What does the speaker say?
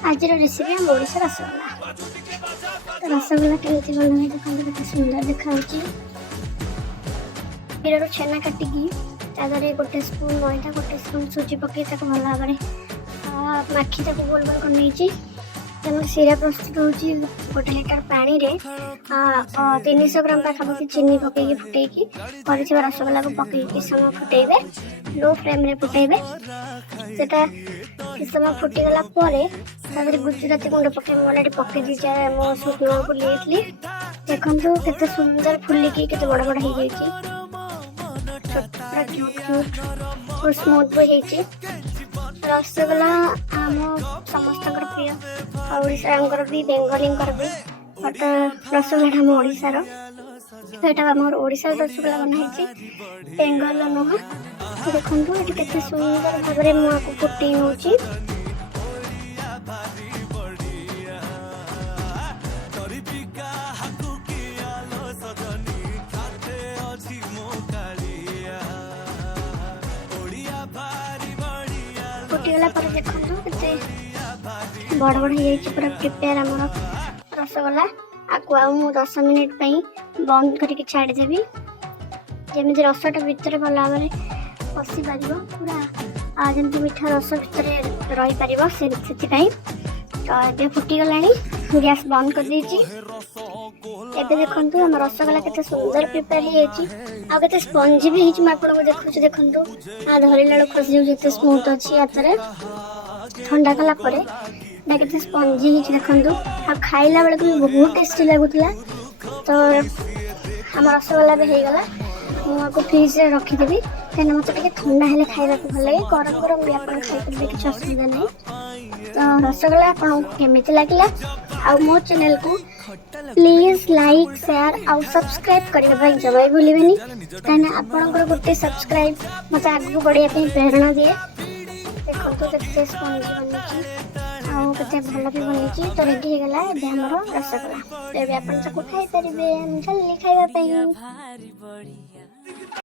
आज रेसिपी हम ओडिशा रसगोल्ला। तो रसगोल्ला केମିତି बना देखते केते सुंदर देखा क्षीर छेना काटिकी तादरे गोटे स्पून मैदा गोटे स्पून सुजी पकई भल भाव माखी गोल गोल कर सीरा प्रस्तुत हो गोटे लिटर पानी रे 300 ग्राम पाखापाखि चीनी पकईकी फुटेकी रसगोल्ला को पकईकी समय फुटेबे लो फ्लेम रे फुटेबे सेटा किस समय फुटीगला गुजराती गुंड पकई अलरेडी पकई दीजिए मो सुखना फुली देखो केते सुंदर फुलिकी केते बड़ बड़ हो स्मूथ भी हो रसगोल्ला आम समस्त प्रिय ओडिशार भी बेंगली भी बट रसगोल्ला आम ओडिशार तो यहाँ आम ओडिशा रसगोल्ला बनाई बेंगल नुह देखो ये केते सुंदर भाव में मुझे फुटे नौ फुटीगला देखो के बड़ बड़ हो पूरा प्रिपेयर आम रसगोल्ला आपको आउ 10 मिनिट बंद करके छाड़देवी जमी रसटा भितर भल भाव में पशि पार पूरा जमी मीठा रस भितर रही पार से तो ये फुटीगला गैस बंद कर देती एबे देखो आम रसगोल्ला केते सुंदर प्रिपेयर होते स्पंजी भी आपको देखुच देखो धरला खसी जाते स्मूथ अच्छी हाथ ठंडा कला के स्पंजी देखो खाइला बेलू भी बहुत टेस्टी लगुला तो आम रसगोल्ला भी हो गला मुझे फ्रिज रे रखीदेवी कहीं मत ठंडा हेल्ले खाइबा भल लगे गरम गरम भी आप खाई किसी असुविधा नहीं तो रसगोल्ला आपको केमी लगे आ मो चैनल को प्लीज लाइक शेयर आउ सब्सक्राइब करने जमा भूलें कहीं आपंकर गोटे सब्सक्राइब मत आगे बढ़िया प्रेरणा दिए देखो के स्पंजी बनी भल भी बनी तो रेडी होगा आमर रसगोल्ला आप खाई पारे जल्दी खाइबा।